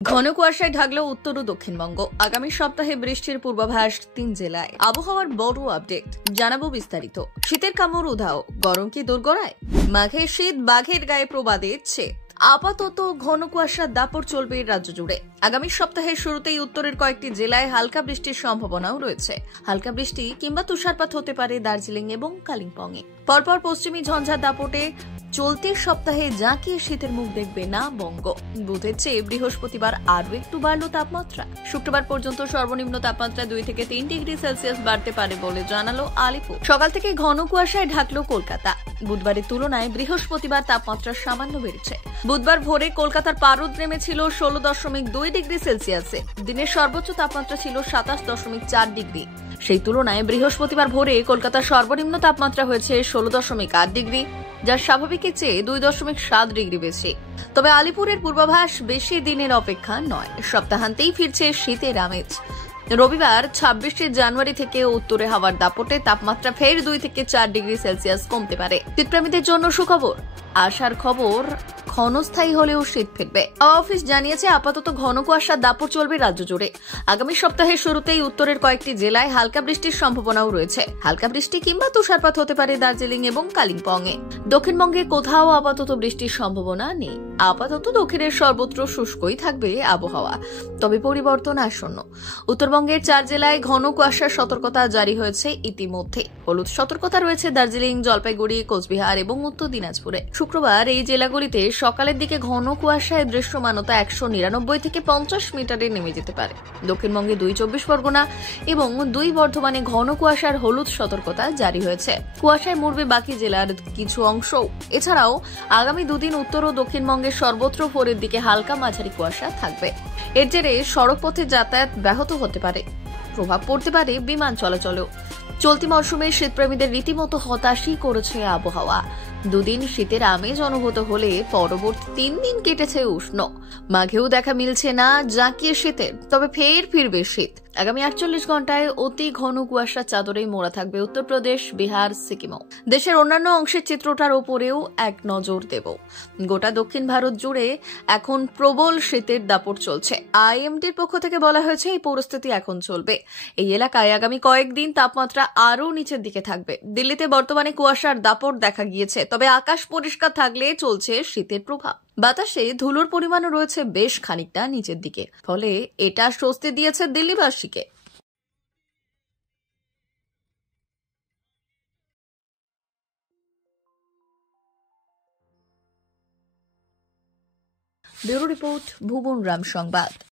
ঘন কুয়াশায় ঢাকলো উত্তর ও দক্ষিণবঙ্গ। আগামী সপ্তাহে বৃষ্টির পূর্বাভাস ৩ জেলায়। আবহাওয়ার বড় আপডেট জানাবো বিস্তারিত। শীতের কামড় উধাও, গরম কি দোরগোড়ায়? মাঘের শীত বাঘের গায়ে প্রবাদের আপাতত ঘন কুয়াশার দাপট চলবে রাজ্য জুড়ে। আগামী সপ্তাহের শুরুতেই উত্তরের কয়েকটি জেলায় হালকা বৃষ্টির সম্ভাবনাও রয়েছে। হালকা বৃষ্টি কিংবা তুষারপাত হতে পারে দার্জিলিং এবং কালিম্পংয়ে। পরপর পশ্চিমী ঝঞ্ঝার দাপটে চলতি সপ্তাহে জাঁকিয়ে শীতের মুখ দেখবে না বঙ্গ। বুধের চেয়ে বৃহস্পতিবার আরও একটু বাড়ল তাপমাত্রা। শুক্রবার পর্যন্ত সর্বনিম্ন তাপমাত্রা 2 থেকে 3 ডিগ্রি সেলসিয়াস বাড়তে পারে বলে জানালো আলিপুর। সকাল থেকে ঘন কুয়াশায় ঢাকলো কলকাতা। বুধবারের তুলনায় বৃহস্পতিবার তাপমাত্রা সামান্য বেড়েছে। বুধবার ভোরে কলকাতার পারদ নেমেছিল 16.2 ডিগ্রি সেলসিয়াসে। দিনের সর্বোচ্চ তাপমাত্রা ছিল 27.4 ডিগ্রি। সেই তুলনায় বৃহস্পতিবার ভোরে কলকাতার সর্বনিম্ন তাপমাত্রা হয়েছে 16.8 ডিগ্রি, যা স্বাভাবিকের চেয়ে 2.7 ডিগ্রি বেশি। তবে আলিপুরের পূর্বাভাস বেশি দিনের অপেক্ষা নয়, সপ্তাহান্তেই ফিরছে শীতের আমেজ। রবিবার 26 জানুয়ারি থেকে উত্তরে হাওয়ার দাপটে তাপমাত্রা ফের 2 থেকে 4 ডিগ্রি সেলসিয়াস কমতে পারে। শীতপ্রেমীদের জন্য সুখবর, আশার খবর ক্ষণস্থায়ী হলেও শীত ফিরবে। অফিস জানিয়েছে আপাতত ঘন কুয়াশার দাপট চলবে রাজ্য জুড়ে। আগামী সপ্তাহের শুরুতেই উত্তরের কয়েকটি জেলায় হালকা বৃষ্টির সম্ভাবনাও রয়েছে। হালকা বৃষ্টি কিংবা তুষারপাত হতে পারে দার্জিলিং এবং কালিম্পংয়ে। দক্ষিণবঙ্গে কোথাও আপাতত বৃষ্টির সম্ভাবনা নেই। আপাতত দক্ষিণের সর্বত্র শুষ্কই থাকবে আবহাওয়া, তবে পরিবর্তন আসন্ন। উত্তরবঙ্গের 4 জেলায় ঘন কুয়াশার সতর্কতা জারি হয়েছে ইতিমধ্যে। হলুদ সতর্কতা রয়েছে দার্জিলিং, জলপাইগুড়ি, কোচবিহার এবং উত্তর দিনাজপুরে। শুক্রবার এই জেলাগুলিতে সকালের দিকে ঘন কুয়াশায় দৃশ্যমানতা 199 থেকে 50 মিটারে নেমে যেতে পারে। দক্ষিণবঙ্গে 2 চব্বিশ পরগনা এবং 2 বর্ধমানে ঘন কুয়াশার হলুদ সতর্কতা জারি হয়েছে। কুয়াশায় মরবে বাকি জেলার কিছু অংশ। এছাড়াও আগামী দুদিন উত্তর ও দক্ষিণবঙ্গের সর্বত্র ভোরের দিকে হালকা মাঝারি কুয়াশা থাকবে। এর জেরে সড়কপথে যাতায়াত ব্যাহত হতে পারে, প্রভাব পড়তে পারে বিমান চলাচলেও। চলতি মরশুমে শীতপ্রেমীদের রীতিমতো হতাশই করেছে আবহাওয়া। দুদিন শীতের আমেজ অনুভূত হলে পরবর্তী 3 দিন কেটেছে উষ্ণ। মাঘেও দেখা মিলছে না জাঁকিয়ে শীতের, তবে ফের ফিরবে শীত। আগামী 48 ঘন্টায় অতি ঘন কুয়াশার চাদরেই মোড়া থাকবে উত্তরপ্রদেশ, বিহার, সিকিমও। দেশের অন্যান্য অংশের চিত্রটার ওপরেও এক নজর দেব। গোটা দক্ষিণ ভারত জুড়ে এখন প্রবল শীতের দাপট চলছে। আইএমডির পক্ষ থেকে বলা হয়েছে এই পরিস্থিতি এখন চলবে। এই এলাকায় আগামী কয়েকদিন তাপমাত্রা আরও নিচের দিকে থাকবে। দিল্লিতে বর্তমানে কুয়াশার দাপট দেখা গিয়েছে, তবে আকাশ পরিষ্কার থাকলে চলছে শীতের প্রভাব। বাতাসে ধুলোর পরিমাণও রয়েছে বেশ খানিকটা নিচের দিকে, ফলে এটা স্বস্তি দিয়েছে দিল্লিবাসীকে। ব্যুরো রিপোর্ট, ভুবন রাম সংবাদ।